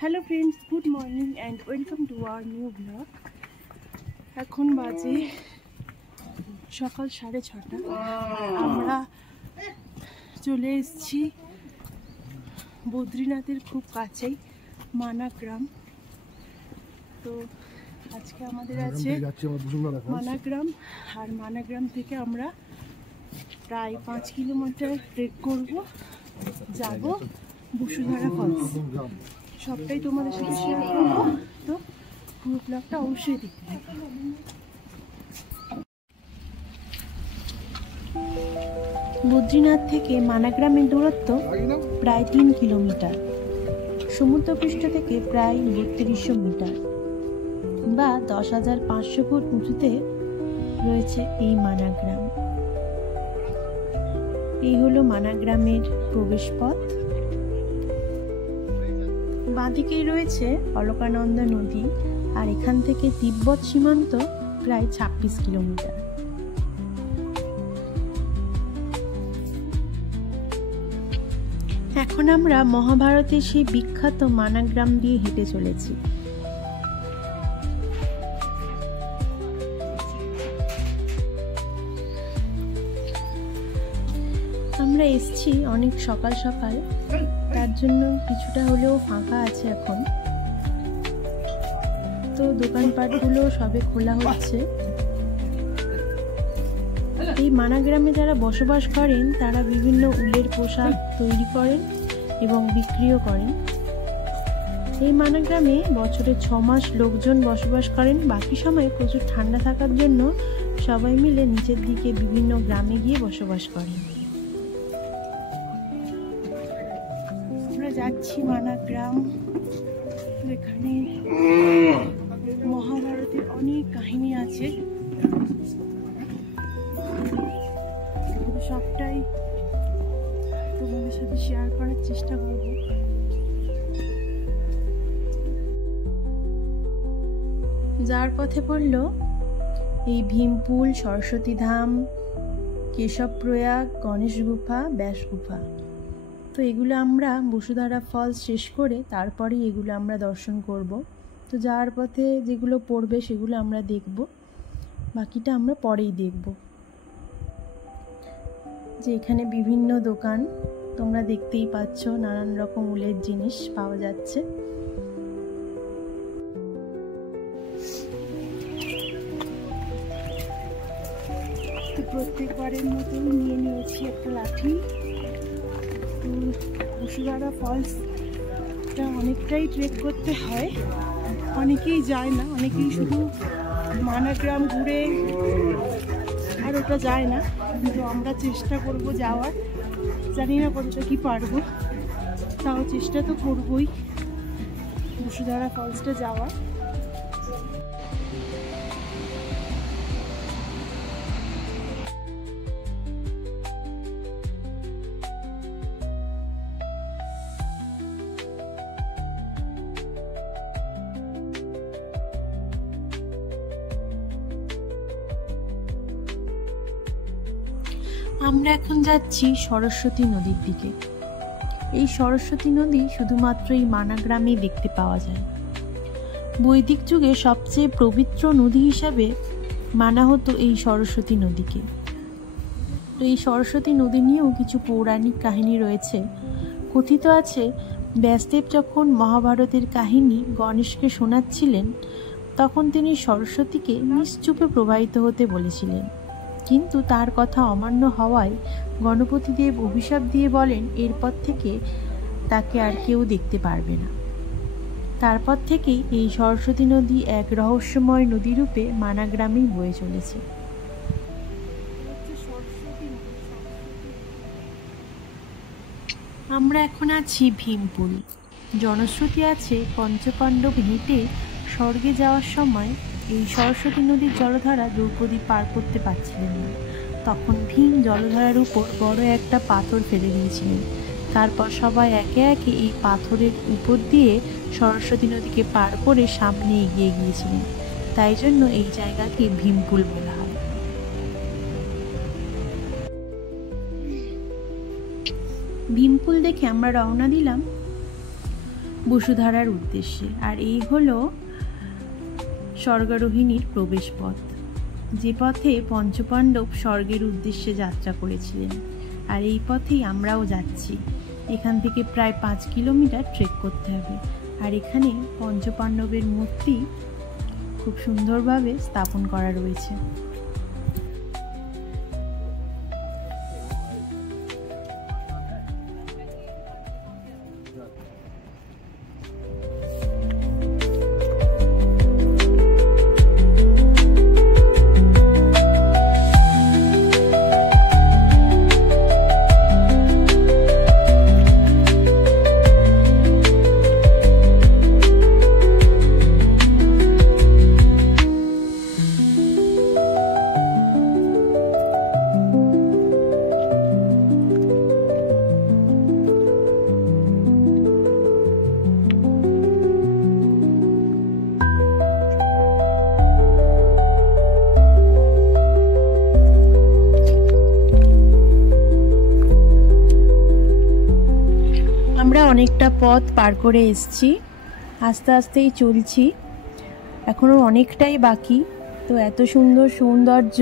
Hello friends, good morning and welcome to our new blog. এখন বাজে সকাল 6:30। আমরা চলে এসেছি বদ্রীনাথের খুব কাছেই মানাগ্রাম। তো আজকে আমাদের আছে মানাগ্রাম, আর মানাগ্রাম থেকে আমরা প্রায় 5 কিলোমিটার ট্রেক করব, যাব বসুধারা ফলস। সবটাই তোমাদের সাথে শেয়ার করবো, তো পুরো ব্লগটা অবশ্যই দেখতে থাকো। বদ্রীনাথ থেকে মানাগ্রামের দূরত্ব প্রায় 3 কিলোমিটার, সমুদ্রপৃষ্ঠ থেকে প্রায় 3200 মিটার বা 10,500 ফুট উঁচুতে রয়েছে এই মানাগ্রাম। এই হলো মানাগ্রামের প্রবেশপথ। বাঁদিকেই রয়েছে অলকানন্দা নদী, আর এখান থেকে তিব্বত সীমান্ত প্রায় 26 কিলোমিটার। এখন আমরা মহাভারতের সেই বিখ্যাত মানাগ্রাম দিয়ে হেঁটে চলেছি। আমরা এসছি অনেক সকাল সকাল, তার জন্য কিছুটা হলেও ফাঁকা আছে এখন। তো দোকানপাটগুলো সবে খোলা হচ্ছে। এই মানাগ্রামে যারা বসবাস করেন তারা বিভিন্ন উলের পোশাক তৈরি করেন এবং বিক্রিও করেন। এই মানাগ্রামে বছরে 6 মাস লোকজন বসবাস করেন। বাকি সময় প্রচুর ঠান্ডা থাকার জন্য সবাই মিলে নিচের দিকে বিভিন্ন গ্রামে গিয়ে বসবাস করেন। আমরা যাচ্ছি মানাগ্রাম। এখানে মহাভারতের অনেক কাহিনী আছে, সবটাই তোমাদের সাথে শেয়ার করার চেষ্টা করব। যার পথে পড়ল এই ভীমপুল, সরস্বতী ধাম, কেশবপ্রয়াগ, গণেশ গুফা, ব্যাস গুফা। তো এগুলো আমরা বসুধারা ফলস শেষ করে তারপরেই এগুলো আমরা দর্শন করব। তো যাওয়ার পথে যেগুলো পড়বে সেগুলো আমরা দেখব, বাকিটা আমরা পরেই দেখব। যে এখানে বিভিন্ন দোকান তোমরা দেখতেই পাচ্ছ, নানান রকম উলের জিনিস পাওয়া যাচ্ছে। তো প্রত্যেকবারের মতো নিয়ে নিয়েছি একটা লাঠি। বসুধারা ফলসটা অনেকটাই ট্রেক করতে হয়, অনেকেই যায় না, অনেকেই শুধু মানাগ্রাম ঘুরে আর ওটা যায় না। কিন্তু আমরা চেষ্টা করব যাওয়ার, জানি না কতটা কি পারবো, তাও চেষ্টা তো করবই বসুধারা ফলসটা যাওয়ার। আমরা এখন যাচ্ছি সরস্বতী নদীর দিকে। এই সরস্বতী নদী শুধুমাত্র এই মানাগ্রামেই দেখতে পাওয়া যায়। বৈদিক যুগে সবচেয়ে পবিত্র নদী হিসাবে মানা হতো এই সরস্বতী নদীকে। তো এই সরস্বতী নদী নিয়েও কিছু পৌরাণিক কাহিনী রয়েছে। কথিত আছে, ব্যাসদেব যখন মহাভারতের কাহিনী গণেশকে শোনাচ্ছিলেন, তখন তিনি সরস্বতীকে নিশ্চুপে প্রবাহিত হতে বলেছিলেন। কিন্তু তার কথা অমান্য হওয়ায় গণপতিদেব অভিশাপ দিয়ে বলেন এরপর থেকে তাকে আর কেউ দেখতে পারবে না। তারপর থেকেই এই সরস্বতী নদী এক রহস্যময় নদীরূপে মানাগ্রামেই বয়ে চলেছে। আমরা এখন আছি ভীমপুল। জনশ্রুতি আছে, পঞ্চপাণ্ডব হেঁটে স্বর্গে যাওয়ার সময় এই সরস্বতী নদীর জলধারা দ্রৌপদী পার করতে পারছিলেন না। তখন ভীম জলধারার উপর বড় একটা পাথর ফেলে দিয়েছিলেন। তারপর সবাই একে একে এই পাথরের উপর দিয়ে সরস্বতী নদীকে পার করে সামনে এগিয়ে গিয়েছিলেন। তাই জন্য এই জায়গাকে ভীমপুল বলা হয়। ভীমপুল দেখে আমরা রওনা দিলাম বসুধারার উদ্দেশ্যে। আর এই হলো স্বর্গারোহিণীর প্রবেশ পথ, যে পথে পঞ্চপাণ্ডব স্বর্গের উদ্দেশ্যে যাত্রা করেছিলেন। আর এই পথেই আমরাও যাচ্ছি। এখান থেকে প্রায় 5 কিলোমিটার ট্রেক করতে হবে। আর এখানে পঞ্চপাণ্ডবের মূর্তি খুব সুন্দরভাবে স্থাপন করা রয়েছে। আমরা অনেকটা পথ পার করে এসেছি, আস্তে আস্তেই চলছি, এখনও অনেকটাই বাকি। তো এত সুন্দর সৌন্দর্য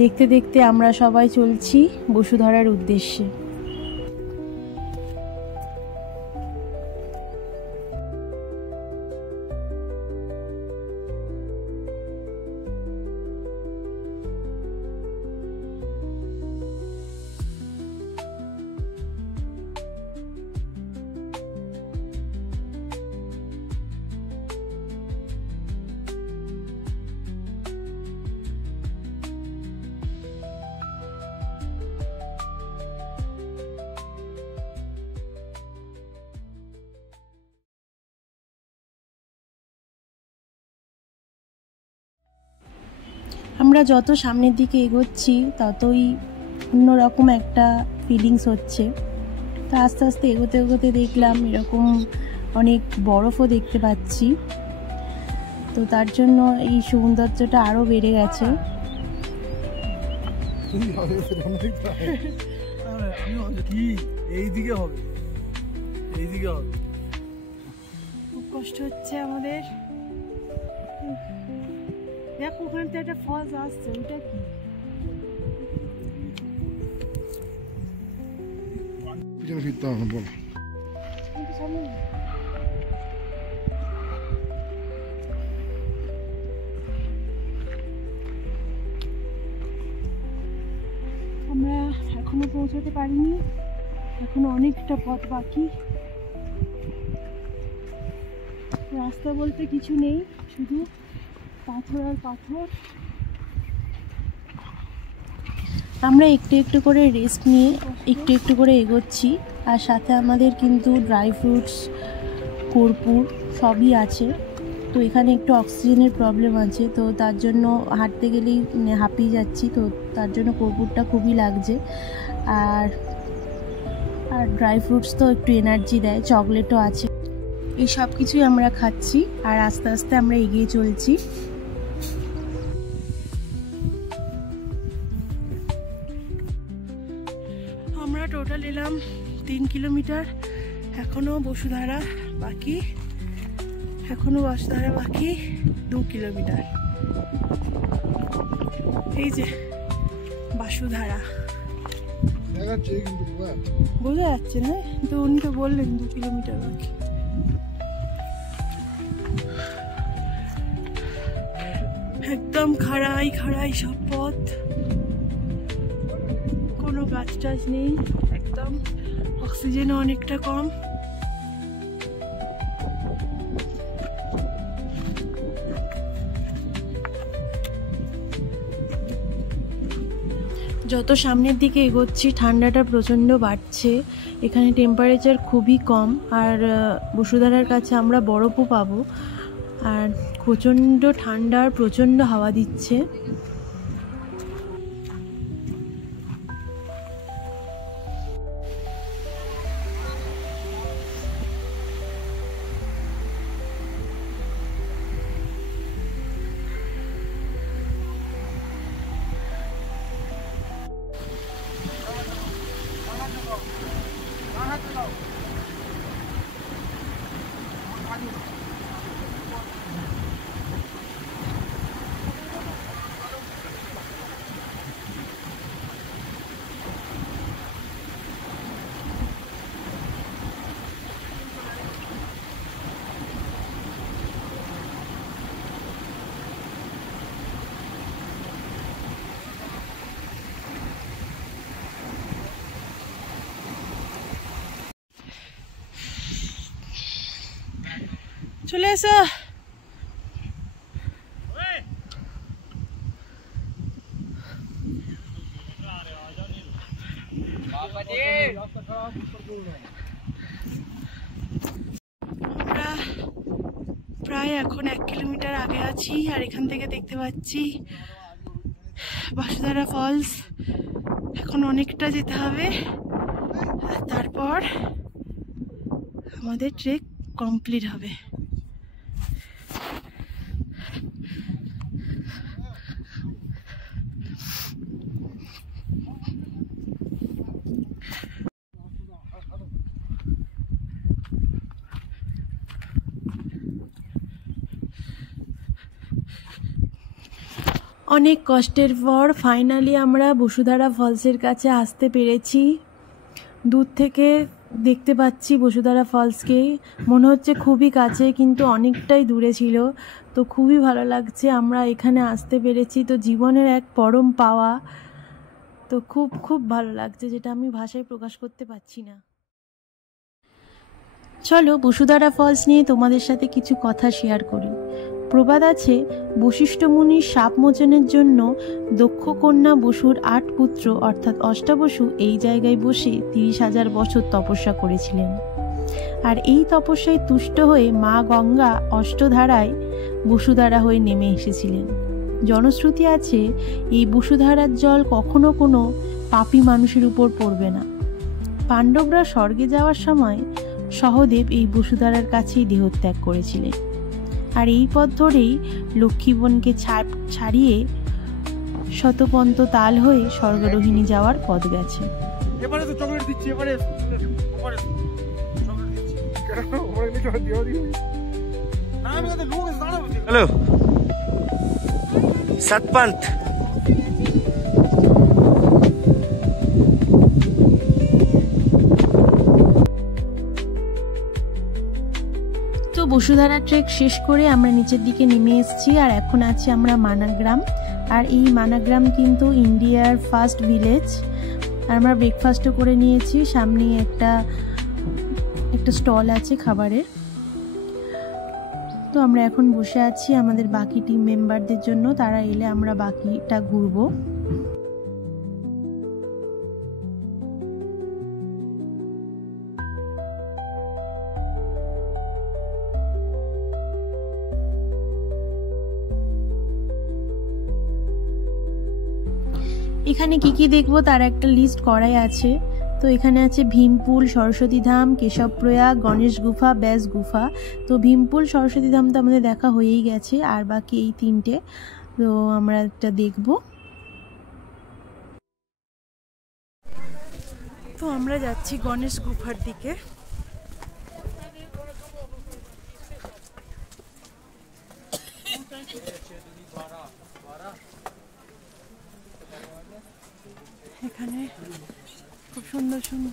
দেখতে দেখতে আমরা সবাই চলছি বসুধারার উদ্দেশ্যে। আমরা যত সামনের দিকে এগোচ্ছি ততই অন্যরকম একটা ফিলিংস হচ্ছে। তো আস্তে আস্তে এগোতে এগোতে দেখলাম এরকম অনেক বরফও দেখতে পাচ্ছি। তো তার জন্য এই সৌন্দর্যটা আরও বেড়ে গেছে। খুব কষ্ট হচ্ছে আমাদের। দেখো ওখান থেকে একটা ফলস আসছে, ওইটা কি? আমরা এখনো পৌঁছাতে পারিনি, এখনো অনেকটা পথ বাকি। রাস্তা বলতে কিছু নেই, শুধু পাথর আর পাথর। আমরা একটু একটু করে রেস্ট নিয়ে একটু একটু করে এগোচ্ছি। আর সাথে আমাদের কিন্তু ড্রাই ফ্রুটস, কর্পূর সবই আছে। তো এখানে একটু অক্সিজেনের প্রবলেম আছে, তো তার জন্য হাঁটতে গেলেই হাঁপিয়ে যাচ্ছি। তো তার জন্য কর্পূরটা খুবই লাগছে। আর আর ড্রাই ফ্রুটস তো একটু এনার্জি দেয়, চকলেটও আছে। এই সব কিছুই আমরা খাচ্ছি আর আস্তে আস্তে আমরা এগিয়ে চলছি। আমরা টোটাল এলাম 3 কিলোমিটার, এখনো বসুধারা বাকি, 2 কিলোমিটার। এই যে বাসুধারা বোঝা যাচ্ছে না, কিন্তু উনি তো বললেন 2 কিলোমিটার বাকি। একদম খাড়াই খাড়াই সব পথ, কোনো গাছ টাছ নেই, একদম অক্সিজেনও অনেকটা কম। যত সামনের দিকে এগোচ্ছি ঠান্ডাটা প্রচণ্ড বাড়ছে। এখানে টেম্পারেচার খুবই কম, আর বসুধারার কাছে আমরা বরফও পাবো। আর প্রচণ্ড ঠান্ডা আর প্রচণ্ড হাওয়া দিচ্ছে। চলে এসো। আমরা প্রায় এখন 1 কিলোমিটার আগে আছি, আর এখান থেকে দেখতে পাচ্ছি বসুধারা ফলস। এখন অনেকটা যেতে হবে, আর তারপর আমাদের ট্রেক কমপ্লিট হবে। অনেক কষ্টের পর ফাইনালি আমরা বসুধারা ফলসের কাছে আসতে পেরেছি। দূর থেকে দেখতে পাচ্ছি বসুধারা ফলসকে, মনে হচ্ছে খুবই কাছে কিন্তু অনেকটাই দূরে ছিল। তো খুবই ভালো লাগছে আমরা এখানে আসতে পেরেছি, তো জীবনের এক পরম পাওয়া। তো খুব খুব ভালো লাগছে, যেটা আমি ভাষায় প্রকাশ করতে পারছি না। চলো বসুধারা ফলস নিয়ে তোমাদের সাথে কিছু কথা শেয়ার করি। প্রবাদ আছে, বশিষ্ঠ মুনির শাপ মোচনের জন্য দক্ষ কন্যা বসুর 8 পুত্র অর্থাৎ অষ্টাবসু এই জায়গায় বসে 30,000 বছর তপস্যা করেছিলেন। আর এই তপস্যায় তুষ্ট হয়ে মা গঙ্গা অষ্টধারায় বসুধারা হয়ে নেমে এসেছিলেন। জনশ্রুতি আছে এই বসুধারার জল কখনো কোনো পাপী মানুষের উপর পড়বে না। পাণ্ডবরা স্বর্গে যাওয়ার সময় সহদেব এই বসুধারার কাছেই দেহত্যাগ করেছিলেন। আর এই পথ ধরেই লক্ষ্মীবনকে ছাড়িয়ে শতপন্ত তাল হয়ে স্বর্গরোহিণী যাওয়ার পথ গেছে। হ্যালো সতপন্থ। বসুধারা ট্রেক শেষ করে আমরা নিচের দিকে নেমে এসেছি, আর এখন আছি আমরা মানাগ্রাম। আর এই মানাগ্রাম কিন্তু ইন্ডিয়ার ফার্স্ট ভিলেজ। আর আমরা ব্রেকফাস্টও করে নিয়েছি, সামনে একটা স্টল আছে খাবারের। তো আমরা এখন বসে আছি আমাদের বাকি টিম মেম্বারদের জন্য, তারা এলে আমরা বাকিটা ঘুরবো। এখানে কি কি দেখবো তার একটা লিস্ট করাই আছে। তো এখানে আছে ভীমপুল, সরস্বতী ধাম, কেশবপ্রয়াগ, গণেশ গুফা, ব্যাস গুফা। তো ভীমপুল, সরস্বতী ধাম তো আমাদের দেখা হয়েই গেছে, আর বাকি এই 3টে তো আমরা একটা দেখব। তো আমরা যাচ্ছি গণেশ গুফার দিকে। এখানে খুব সুন্দর সুন্দর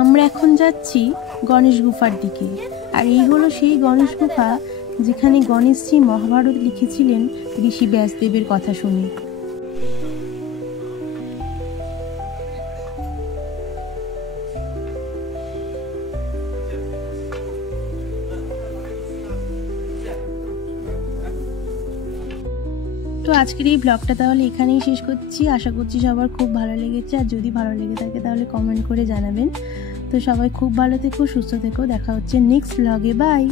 আমরা এখন যাচ্ছি গণেশ গুফার দিকে। আর এই হলো সেই গণেশ গুফা যেখানে গণেশজি মহাভারত লিখেছিলেন ঋষি ব্যাসদেবের কথা শুনে। তো আজকের এই ব্লগটা তাহলে এখানেই শেষ করছি। আশা করছি সবার খুব ভালো লেগেছে, আর যদি ভালো লেগে থাকে তাহলে কমেন্ট করে জানাবেন। তো সবাই খুব ভালো থেকো, সুস্থ থেকো, দেখা হচ্ছে নেক্সট ব্লগে। বাই।